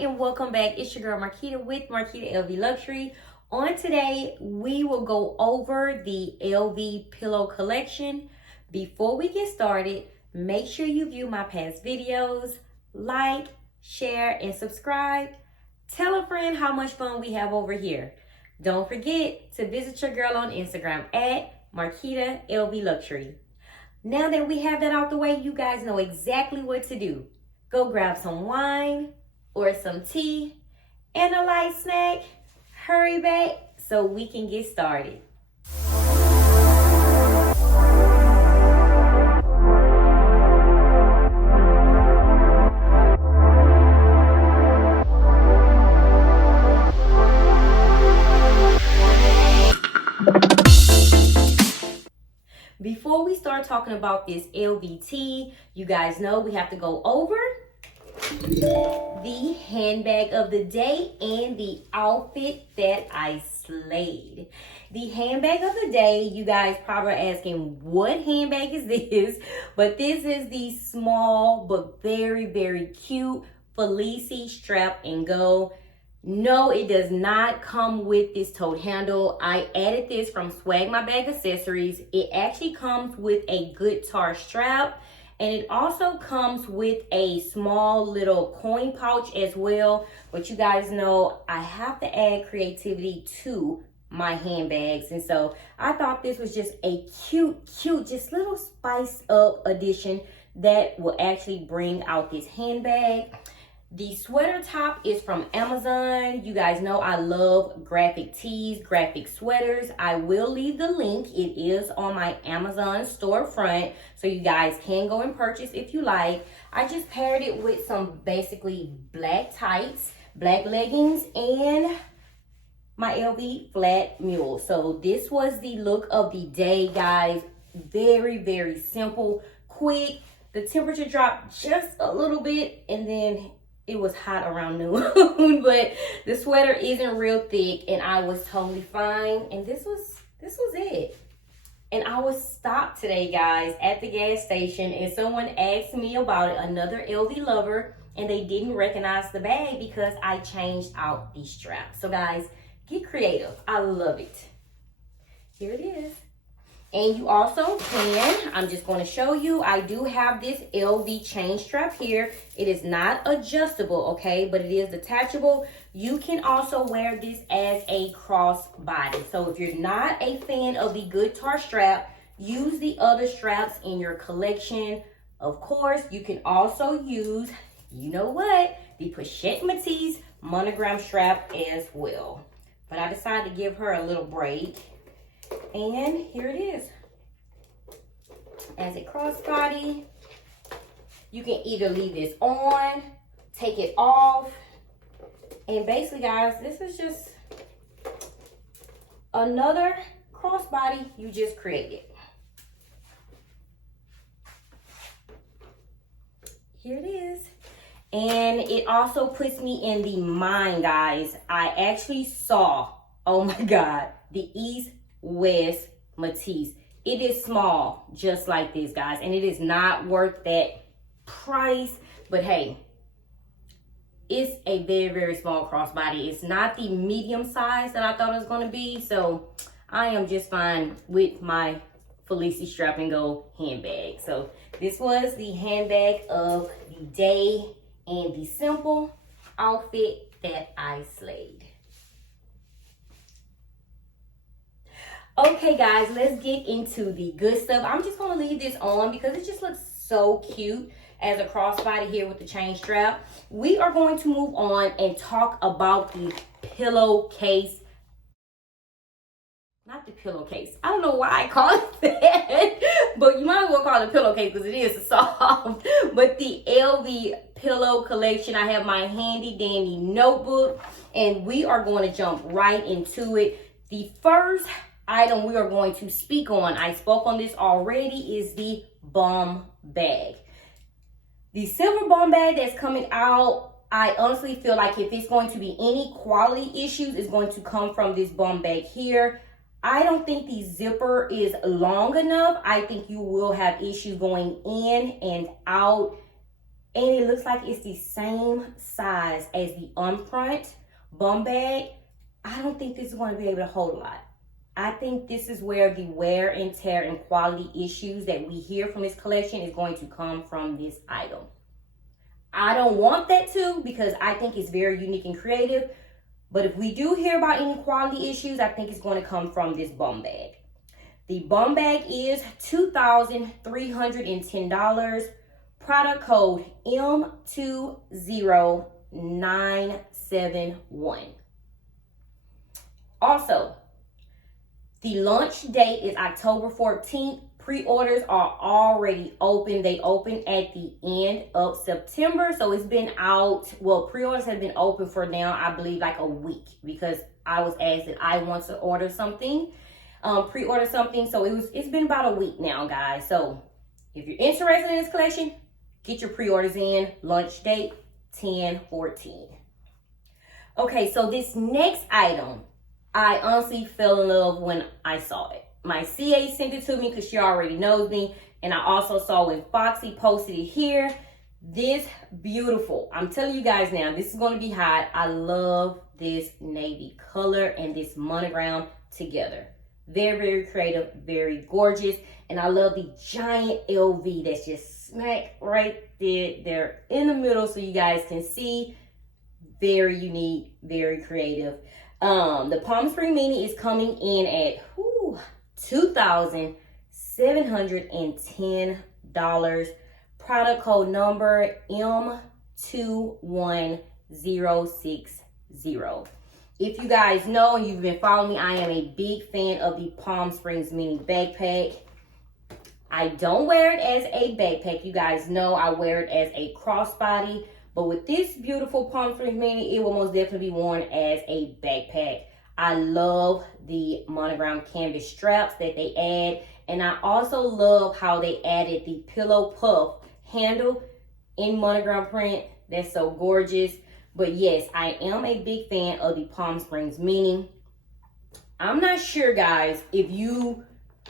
and welcome back. It's your girl Marquita with Marquita LV Luxury. On today, we will go over the LV pillow collection. Before we get started, make sure you view my past videos, like, share, and subscribe. Tell a friend how much fun we have over here. Don't forget to visit your girl on Instagram at Marquita LV Luxury. Now that we have that out the way, you guys know exactly what to do. Go grab some wine or some tea and a light snack. Hurry back so we can get started. Before we start talking about this LVT, you guys know we have to go over the handbag of the day and the outfit that I slayed. The handbag of the day, you guys probably are asking, what handbag is this? But this is the small but very, very cute Felici strap and go. No, it does not come with this tote handle. I added this from Swag My Bag Accessories. It actually comes with a guitar strap, and it also comes with a small little coin pouch as well. But you guys know I have to add creativity to my handbags, and so I thought this was just a cute, just little spice up addition that will actually bring out this handbag. The sweater top is from Amazon. You guys know I love graphic tees, graphic sweaters. I will leave the link. It is on my Amazon storefront, so you guys can go and purchase if you like. I just paired it with some basically black tights, black leggings, and my LV flat mule. So this was the look of the day, guys. Very, very simple, quick. The temperature dropped just a little bit, and then it was hot around noon, but the sweater isn't real thick, and I was totally fine. And this was it. And I was stopped today, guys, at the gas station, and someone asked me about it, another LV lover, and they didn't recognize the bag because I changed out the strap. So guys, get creative. I love it. Here it is. And you also can, I'm just going to show you, I do have this LV chain strap here. It is not adjustable, okay, but it is detachable. You can also wear this as a crossbody. So if you're not a fan of the guitar strap, use the other straps in your collection. Of course, you can also use, you know what, the Pochette Matisse monogram strap as well. But I decided to give her a little break. And here it is. As a crossbody, you can either leave this on, take it off, and basically, guys, this is just another crossbody you just created. Here it is. And it also puts me in the mind, guys. I actually saw, oh my God, the East West Matisse. It is small, just like this, guys, and it is not worth that price. But hey, it's a very, very small crossbody. It's not the medium size that I thought it was going to be, so I am just fine with my Felici Strap and Go handbag. So this was the handbag of the day and the simple outfit that I slayed. Okay, guys, let's get into the good stuff. I'm just going to leave this on because it just looks so cute as a crossbody here with the chain strap. We are going to move on and talk about the pillowcase. Not the pillowcase. I don't know why I call it that, but you might as well call it a pillowcase because it is soft. But the LV pillow collection, I have my handy dandy notebook, and we are going to jump right into it. The first item we are going to speak on, I spoke on this already, is the Bumbag. The silver Bumbag that's coming out, I honestly feel like if it's going to be any quality issues, it's going to come from this Bumbag here. I don't think the zipper is long enough. I think you will have issues going in and out. And it looks like it's the same size guys, as the upfront Bumbag, I don't think this is going to be able to hold a lot. I think this is where the wear and tear and quality issues that we hear from this collection is going to come from this item. I don't want that to, because I think it's very unique and creative. But if we do hear about any quality issues, I think it's going to come from this Bumbag. The Bumbag is $2,310. Product code M20971. Also, the launch date is October 14th. Pre-orders are already open. They open at the end of September. So it's been out. Well, pre-orders have been open for now, I believe, like a week, because I was asked that I want to order something, pre-order something. So it's been about a week now, guys. So if you're interested in this collection, get your pre-orders in. Launch date 10/14. Okay, so this next item, I honestly fell in love when I saw it. My CA sent it to me because she already knows me. And I also saw when Foxy posted it here. This beautiful, I'm telling you guys now, this is going to be hot. I love this navy color and this monogram together. Very, very creative, very gorgeous. And I love the giant LV that's just smack right there in the middle, so you guys can see. Very unique, very creative. The Palm Spring Mini is coming in at $2,710. Product code number M21060. If you guys know and you've been following me, I am a big fan of the Palm Springs Mini backpack. I don't wear it as a backpack. You guys know I wear it as a crossbody. But with this beautiful Palm Springs Mini, it will most definitely be worn as a backpack. I love the monogram canvas straps that they add. And I also love how they added the pillow puff handle in monogram print. That's so gorgeous. But yes, I am a big fan of the Palm Springs Mini. I'm not sure, guys, if you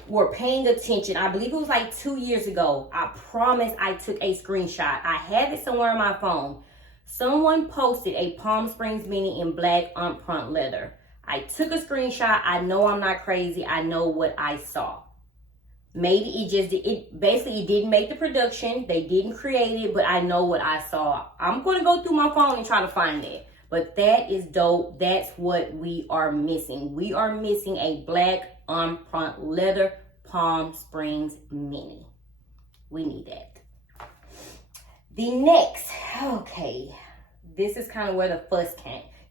were paying attention. I believe it was like 2 years ago. I promise I took a screenshot. I have it somewhere on my phone. Someone posted a Palm Springs Mini in black upfront leather. I took a screenshot. I know I'm not crazy. I know what I saw. Maybe it didn't make the production. They didn't create it, but I know what I saw. I'm going to go through my phone and try to find it. But that is dope. That's what we are missing. We are missing a black upfront leather Palm Springs Mini. We need that. The next, okay, this is kind of where the fuss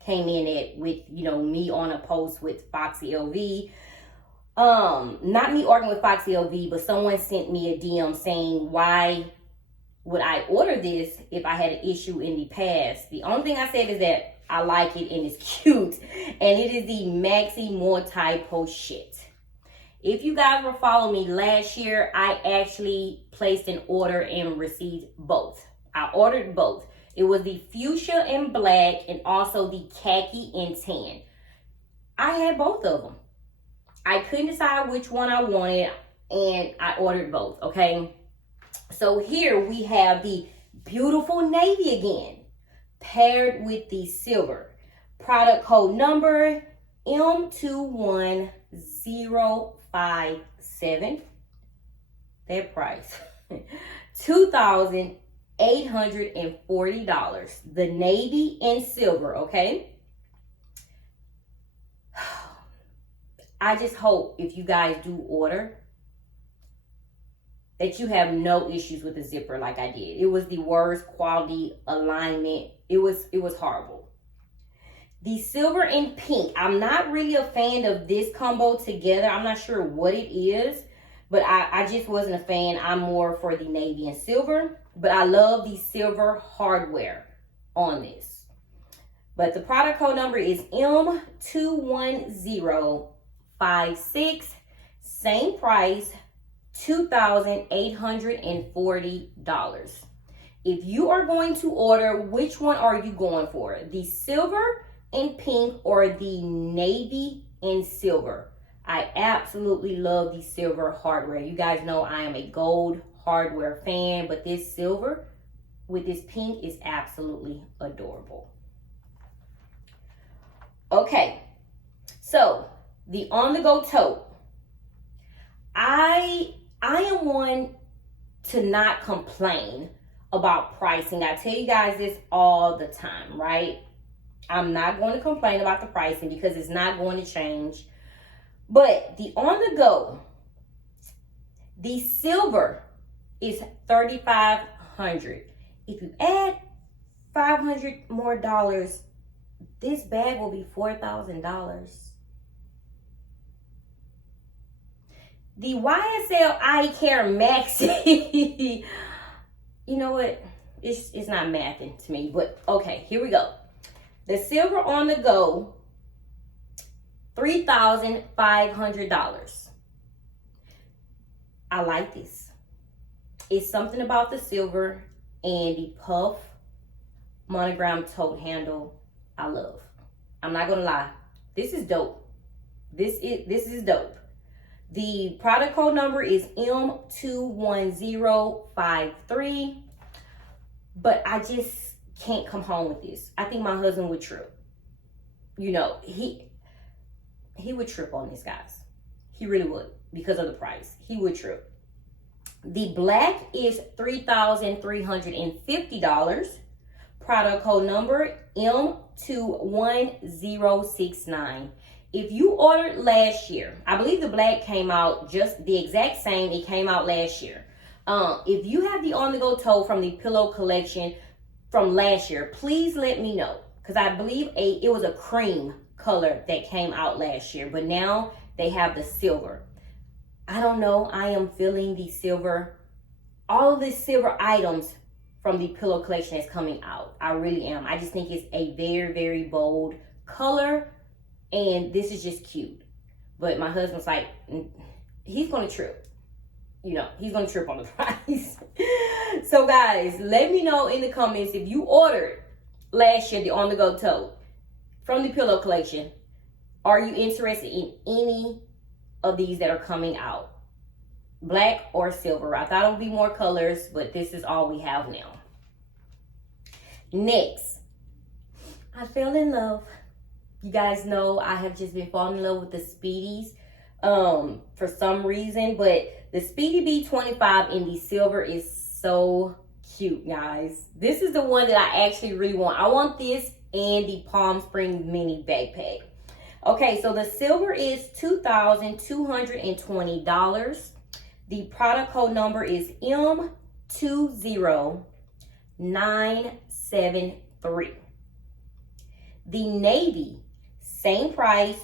came in at with, me on a post with Foxy LV. Not me arguing with Foxy LV, but someone sent me a DM saying, why would I order this if I had an issue in the past? The only thing I said is that I like it and it's cute. And it is the Maxi multi-pochette. If you guys were following me last year, I actually placed an order and received both. I ordered both. It was the fuchsia and black and also the khaki and tan. I had both of them. I couldn't decide which one I wanted and I ordered both, okay? So here we have the beautiful navy again, paired with the silver. Product code number M21057. That price, $2,840. The navy and silver, okay? I just hope if you guys do order that you have no issues with the zipper like I did. It was the worst quality alignment. It was horrible. The silver and pink. I'm not really a fan of this combo together. I'm not sure what it is, but I just wasn't a fan. I'm more for the navy and silver, but I love the silver hardware on this. But the product code number is M21056. Same price, $2,840. If you are going to order, which one are you going for? The silver and pink or the navy and silver? I absolutely love the silver hardware. You guys know I am a gold hardware fan, but this silver with this pink is absolutely adorable. Okay, so the on-the-go tote. I am one to not complain about pricing. I tell you guys this all the time, right? I'm not going to complain about the pricing because it's not going to change. But the on-the-go, the silver is $3,500. If you add $500 more dollars, this bag will be $4,000. The YSL Eye Care Maxi, you know what? It's not mathing to me, but okay, here we go. The silver on the go, $3,500. I like this. It's something about the silver and the puff monogram tote handle I love. I'm not gonna lie. This is dope. This is dope. The product code number is M21053. But I just can't come home with this. I think my husband would trip. You know, he would trip on this, guys. He really would, because of the price. He would trip. The black is $3,350. Product code number M21069. If you ordered last year, I believe the black came out just the exact same. It came out last year. If you have the on-the-go tote from the pillow collection from last year, please let me know. Because I believe it was a cream color that came out last year. But now they have the silver. I don't know. I am feeling the silver. All of the silver items from the pillow collection is coming out. I really am. I just think it's a very, very bold color. And this is just cute. But my husband's like, he's going to trip. You know, he's going to trip on the price. So guys, let me know in the comments if you ordered last year the on-the-go tote from the pillow collection. Are you interested in any of these that are coming out? Black or silver? I thought it would be more colors, but this is all we have now. Next, I fell in love. You guys know I have just been falling in love with the Speedies for some reason, but the Speedy B25 in the silver is so cute, guys. This is the one that I actually really want. I want this and the Palm Springs mini backpack. Okay, so the silver is $2,220. The product code number is M20973. The navy, same price,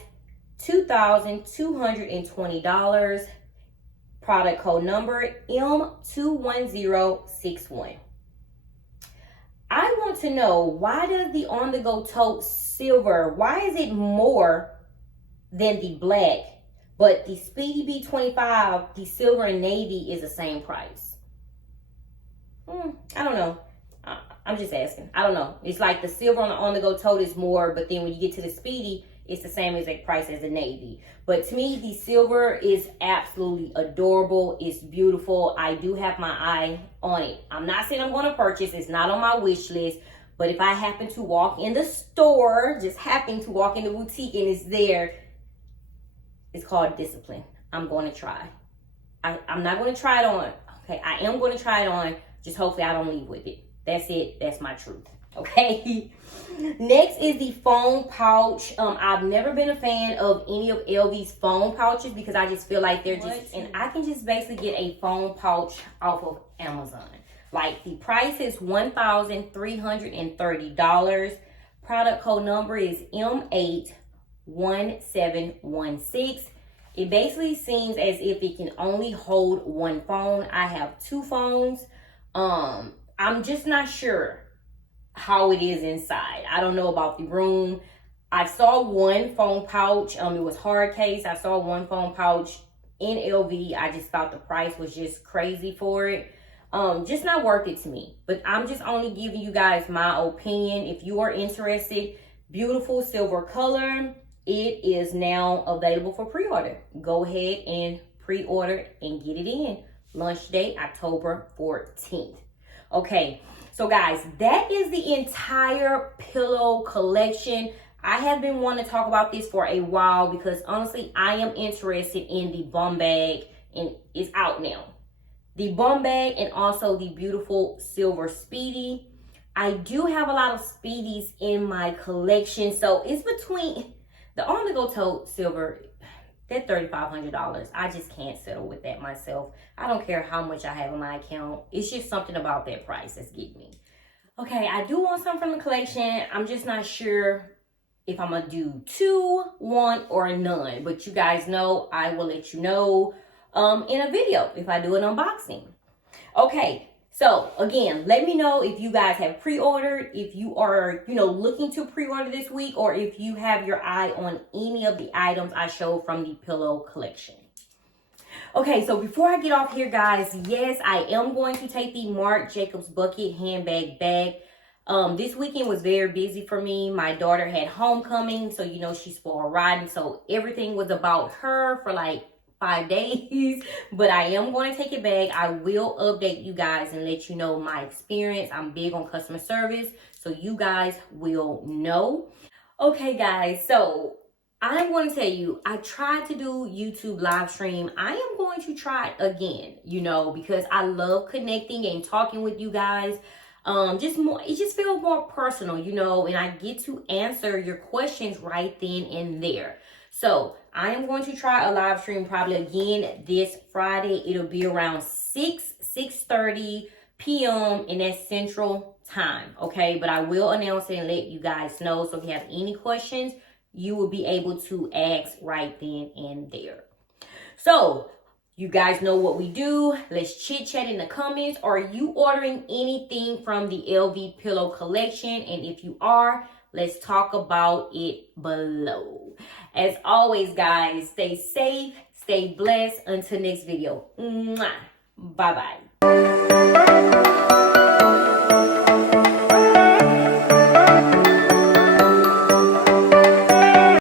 $2,220. Product code number M21061. I want to know, why does the on-the-go tote silver, why is it more than the black, but the Speedy B25, the silver and navy is the same price? I don't know. I'm just asking. I don't know. It's like the silver on the go tote is more, but then when you get to the Speedy, it's the same exact price as the navy. But to me, the silver is absolutely adorable. It's beautiful. I do have my eye on it. I'm not saying I'm going to purchase. It's not on my wish list. But if I happen to walk in the store, just happen to walk in the boutique and it's there, it's called discipline. I'm going to try. I'm not going to try it on. Okay, I am going to try it on. Just hopefully I don't leave with it. That's it. That's my truth. Okay. Next is the phone pouch. I've never been a fan of any of LV's phone pouches because I just feel like they're just, and I can just basically get a phone pouch off of Amazon. Like, the price is $1,330. Product code number is M81716. It basically seems as if it can only hold one phone. I have two phones. I'm just not sure how it is inside. I don't know about the room. I saw one phone pouch. It was hard case. I saw one phone pouch in LV. I just thought the price was just crazy for it. Just not worth it to me. But I'm just only giving you guys my opinion. If you are interested, beautiful silver color. It is now available for pre-order. Go ahead and pre-order and get it in. Launch date October 14th. Okay, so guys, that is the entire pillow collection. I have been wanting to talk about this for a while because honestly, I am interested in the Bumbag, and it's out now. The Bumbag and also the beautiful silver Speedy. I do have a lot of Speedies in my collection, so it's between the on the go tote silver. That $3,500, I just can't settle with that myself. I don't care how much I have in my account. It's just something about that price that's getting me. Okay, I do want some from the collection. I'm just not sure if I'm gonna do 2, 1, or none. But you guys know, I will let you know in a video if I do an unboxing. Okay, so again, let me know if you guys have pre-ordered, if you are, looking to pre-order this week, or if you have your eye on any of the items I showed from the pillow collection. Okay, so before I get off here, guys, yes, I am going to take the Marc Jacobs Bucket handbag back. This weekend was very busy for me. My daughter had homecoming, so she's spoiled rotten, so everything was about her for like 5 days, but I am going to take it back. I will update you guys and let you know my experience. I'm big on customer service, so you guys will know. Okay, guys, so I'm going to tell you, I tried to do YouTube live stream. I am going to try it again, because I love connecting and talking with you guys. It just feels more personal, and I get to answer your questions right then and there. So I am going to try a live stream probably again this Friday. It'll be around 6:30 p.m. and that's Central Time, okay? But I will announce it and let you guys know. So if you have any questions, you will be able to ask right then and there. So you guys know what we do. Let's chit chat in the comments. Are you ordering anything from the LV pillow collection? And if you are, let's talk about it below. As always, guys, stay safe, stay blessed. Until next video. Bye-bye.